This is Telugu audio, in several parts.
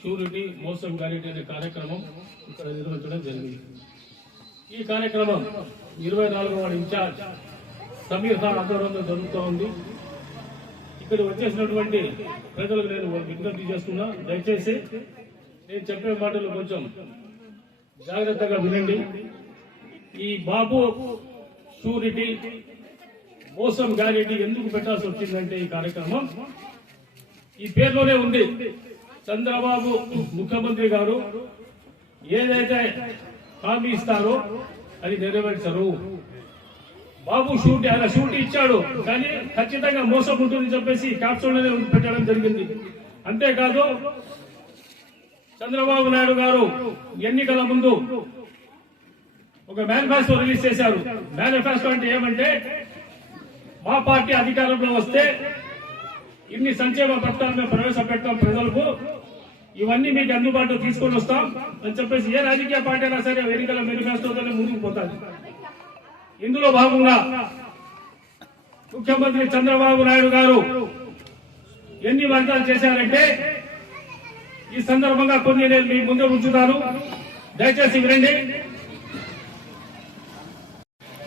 షూరిటీ మోసం గ్యారెంటీ అనే కార్యక్రమం ఇక్కడ నిర్వహించడం జరిగింది. ఈ కార్యక్రమం 24వ వార్డు ఇన్ఛార్జ్ సమీర్ ఖాన్ ఆధ్వర్యంలో జరుగుతూ ఉంది. ఇక్కడ వచ్చేసినటువంటి ప్రజలకు నేను విజ్ఞప్తి చేస్తున్నా, దయచేసి నేను చెప్పే మాటలు కొంచెం జాగ్రత్తగా వినండి. ఈ బాబు షూరిటీ మోసం గ్యారెంటీ ఎందుకు పెట్టాల్సి వచ్చిందంటే ఈ కార్యక్రమం ఈ పేరులోనే ఉంది. చంద్రబాబు ముఖ్యమంత్రి గారు ఏదైతే హామీ ఇస్తారో అది నెరవేర్చరు. బాబు షూరిటీ ఆయన షూరిటీ ఇచ్చాడు, కానీ ఖచ్చితంగా మోసం ఉంటుందని చెప్పేసి క్యాప్సూల్లోనే పెట్టడం జరిగింది. అంతేకాదు చంద్రబాబు నాయుడు గారు ఎన్నికల ముందు ఒక మేనిఫెస్టో రిలీజ్ చేశారు. మేనిఫెస్టో అంటే ఏమంటే మా పార్టీ అధికారంలో వస్తే ఇన్ని సంక్షేమ పథకాలను ప్రవేశపెడతాం, ప్రజలకు ఇవన్నీ మీకు అందుబాటులో తీసుకొని వస్తాం అని చెప్పేసి ఏ రాజకీయ పార్టీ అయినా సరే ఎన్నికల మేనిఫెస్టోతోనే ముందుకు పోతారు. ఇందులో భాగంగా ముఖ్యమంత్రి చంద్రబాబు నాయుడు గారు ఎన్ని వాగ్దానాలు చేశారంటే ఈ సందర్భంగా కొన్ని నేను మీ ముందే ఉంచుతాను, దయచేసి వినండి.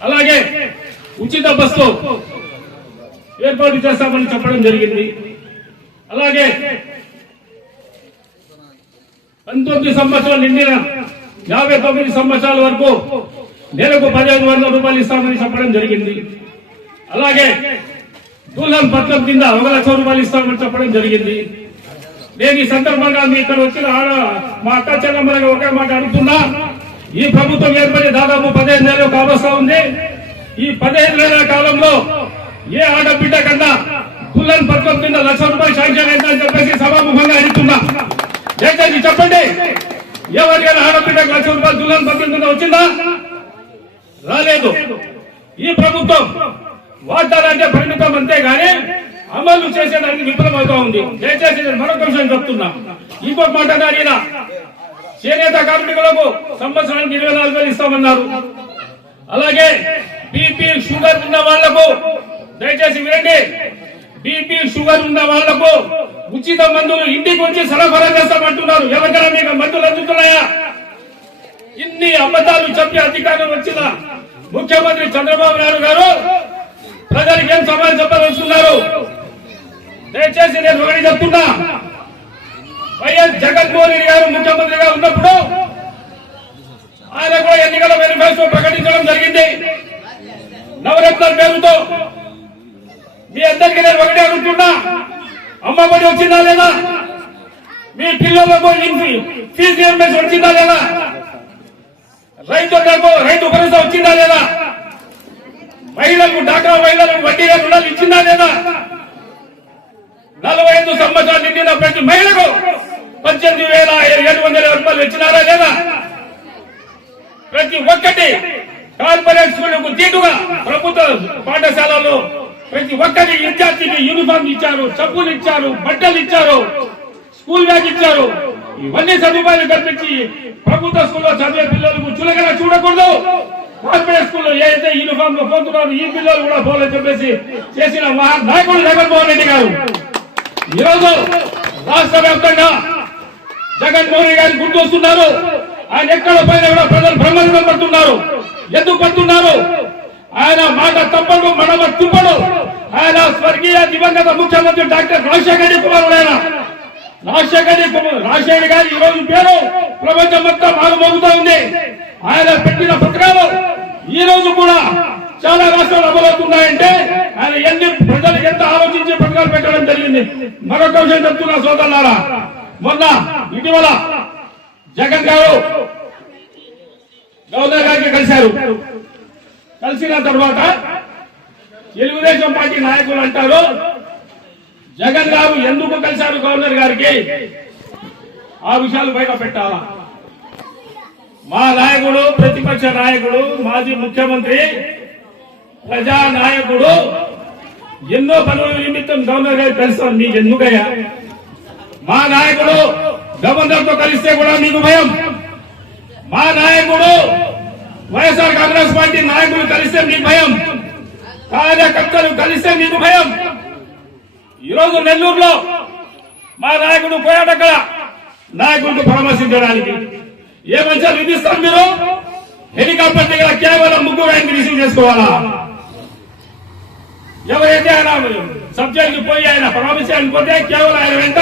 అలాగే ఉచిత బస్సు ఏర్పాటు చేస్తామని చెప్పడం జరిగింది. అలాగే 19 సంవత్సరాలు నిండిన 59 సంవత్సరాల వరకు నెలకు 1500 రూపాయలు ఇస్తామని చెప్పడం జరిగింది. అలాగే దుల్హన్ పథకం కింద 1 లక్ష రూపాయలు ఇస్తామని చెప్పడం జరిగింది. నేను ఈ సందర్భంగా మీ ఇక్కడ వచ్చిన మా అక్క చెల్లెమ్మలకు ఒకే మాట అడుగుతున్నా, ఈ ప్రభుత్వం ఏర్పడి దాదాపు 15 నెలలు కావస్తా ఉంది. ఈ 15 నెలల కాలంలో ఏ ఆడబిడ్డ కన్నా దుల్హన్ పథకం కింద 1 లక్ష రూపాయలు శాంక్షన్ అయిందని చెప్పేసి సభాముఖంగా అడుగుతున్నా. దయచేసి చెప్పండి, ఎవరికైనా ఆడబిడ్డకు 1 లక్ష రూపాయలు దుల్హన్ పథకం కింద వచ్చిందా? రాలేదు. ఈ ప్రభుత్వం వాగ్దానానికి పరిమితం అంతేగాని అమలు చేసేదానికి విఫలమవుతా ఉంది. దయచేసి నేను మరొక విషయం చెప్తున్నా. ఇంకొక మాట అడిగిన చేనేత కార్మికులకు సంవత్సరానికి 24,000 ఇస్తామన్నారు. అలాగే బీపీ షుగర్ ఉన్న వాళ్లకు దయచేసి వినండి, బీపీ షుగర్ ఉన్న వాళ్లకు ఉచిత మందులు ఇంటికి వచ్చి సరఫరా చేస్తామంటున్నారు. ఎవరికైనా మీకు మందులు అందుతున్నాయా? ఇన్ని అబద్ధాలు చెప్పి అధికారం వచ్చిన ముఖ్యమంత్రి చంద్రబాబు నాయుడు గారు ప్రజలకు ఏం సమాధానం చెప్పదలుచుకున్నారు? దయచేసి నేను ఒకటి చెప్తున్నా, వైఎస్ జగన్మోహన్ రెడ్డి గారు ముఖ్యమంత్రిగా ఉన్నప్పుడు ఆయన కూడా ఎన్నికల మేనిఫెస్టో ప్రకటించడం జరిగింది. నవరత్నాల పేరుతో మీ అందరికీ నేను ఒకటే అడుగుతున్నా, అమ్మఒడి వచ్చిందా లేదా? మీ పిల్లలకు ఫీజు రియంబర్స్మెంట్ వచ్చిందా లేదా? రైతు భరోసా వచ్చిందా లేదా? మహిళలకు డాక్రా మహిళలకు వడ్డీ రుణాలు ఇచ్చిందా లేదా? 45 సంవత్సరాలు నిండిన ప్రతి మహిళకు 18,700 రూపాయలు ఇచ్చినారా లేదా? ప్రతి ఒక్కటి కార్పొరేట్ స్కూళ్లకు తీటుగా ప్రభుత్వ పాఠశాలలో ప్రతి ఒక్కరి విద్యార్థికి యూనిఫామ్ ఇచ్చారు, చెప్పులు ఇచ్చారు, బట్టలు ఇచ్చారు, స్కూల్ బ్యాగ్ ఇచ్చారు. ఇవన్నీ సదుపాయాలు కల్పించి ప్రభుత్వ స్కూల్లో చదివే పిల్లలకు చులకన చూడకూడదు. కార్పొరేట్ స్కూల్లో ఏదైతే యూనిఫామ్ లో పోతున్నారు ఈ పిల్లలు కూడా పోలని చెప్పేసి చేసిన నాయకుడు జగన్మోహన్ రెడ్డి గారు ఈరోజు రాష్ట్ర వ్యాప్తంగా జగన్మోహన్ రెడ్డి గారిని గుర్తొస్తున్నారు. ఆయన ఎక్కడ పైన కూడా ప్రజలు బ్రహ్మరథం పడుతున్నారు. ఎందుకు పడుతున్నారు? ఆయన మాట తప్పడు, మనమ తుప్పడు. ఆయన స్వర్గీయ దివంగత ముఖ్యమంత్రి డాక్టర్ రాజశేఖర కుమారుడు. ఆయన రాజశేఖర గారి ఈ రోజు పేరు ప్రపంచం మొత్తం మారుమోగుతూ ఉంది. ఆయన పెట్టిన పథకాలు ఈ రోజు కూడా చాలా రాష్ట్రాలు అమలవుతున్నాయంటే ఆయన ఎన్ని ప్రజలకు ఎంత ఆలోచించి పథకాలు పెట్టడం జరిగింది. మరొక విషయం చెప్తున్నా సోదరులారా, మొన్న ఇటీవల జగన్ గారు గవర్నర్ గారికి కలిశారు. కలిసిన తర్వాత తెలుగుదేశం పార్టీ నాయకులు అంటారు, జగన్ గారు ఎందుకు కలిశారు గవర్నర్ గారికి? ఆ విషయాలు బయట పెట్టాలా? మా నాయకుడు, ప్రతిపక్ష నాయకుడు, మాజీ ముఖ్యమంత్రి, ప్రజా నాయకుడు ఎన్నో పనుల నిమిత్తం గవర్నర్ గారు కలుస్తారు. మీకు ఎందుకయ్యా? మా నాయకుడు గవర్నర్ తో కలిస్తే కూడా మీకు భయం. మా నాయకుడు వైఎస్ఆర్ కాంగ్రెస్ పార్టీ నాయకులు కలిస్తే మీకు భయం. కార్యకర్తలు కలిస్తే మీకు భయం. ఈరోజు నెల్లూరులో మా నాయకుడు పోయాడు. అక్కడ నాయకుడికి పరామర్శించడానికి ఏ మంచిగా విధిస్తారు మీరు? హెలికాప్టర్ దగ్గర కేవలం 3 ఆయనకి రిసీవ్ చేసుకోవాలా? ఎవరైతే ఆయన సబ్జెక్ట్కి పోయి ఆయన పరామర్శించడానికి పోతే కేవలం ఆయన వెంట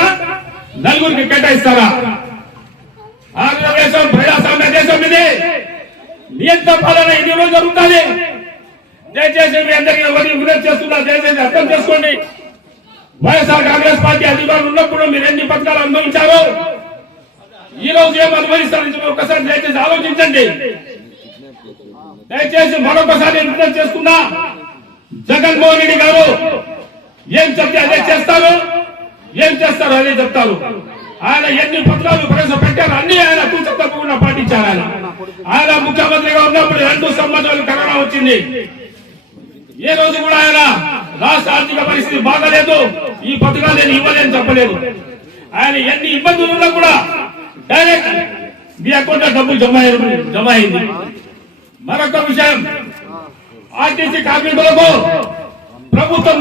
4 కేటాయిస్తారా? ఆంధ్రదేశం ప్రజాస్వామ్య దేశం ఇది. నియంత్రణ పాలన ఎన్ని రోజులు జరుగుతుంది? దయచేసి మీ అందరికీ విజ్ఞప్తి చేస్తున్నా, దయచేసి అర్థం చేసుకోండి. వైఎస్ఆర్ కాంగ్రెస్ పార్టీ అధికారులు ఉన్నప్పుడు మీరు ఎన్ని పథకాలు అనుభవించారు, ఈ రోజు ఏం అనుభవిస్తారని ఒకసారి దయచేసి ఆలోచించండి. దయచేసి మరొకసారి విజ్ఞప్తి చేస్తున్నా, జగన్మోహన్ రెడ్డి గారు ఏం చెప్తే అదే చేస్తారు, ఏం చేస్తారు అదే చెప్తారు. ఆయన ఎన్ని పత్రాలు ప్రవేశపెట్టారు అన్ని ఆయన తూచ తప్పకుండా పాటించారు. ఆయన ముఖ్యమంత్రిగా ఉన్నప్పుడు 2 సంవత్సరాలు కరోనా వచ్చింది. ఏ రోజు కూడా ఆయన రాష్ట్ర ఆర్థిక పరిస్థితి బాగాలేదు, ఈ పథకాలు నేను ఇవ్వలేని చెప్పలేదు. ఆయన ఎన్ని ఇబ్బందులు ఉన్నా కూడా డైరెక్ట్ మీ అకౌంట్ లో డబ్బులు జమ అయింది. మరొక విషయం, ఆర్టీసీ కార్మికులకు ప్రభుత్వం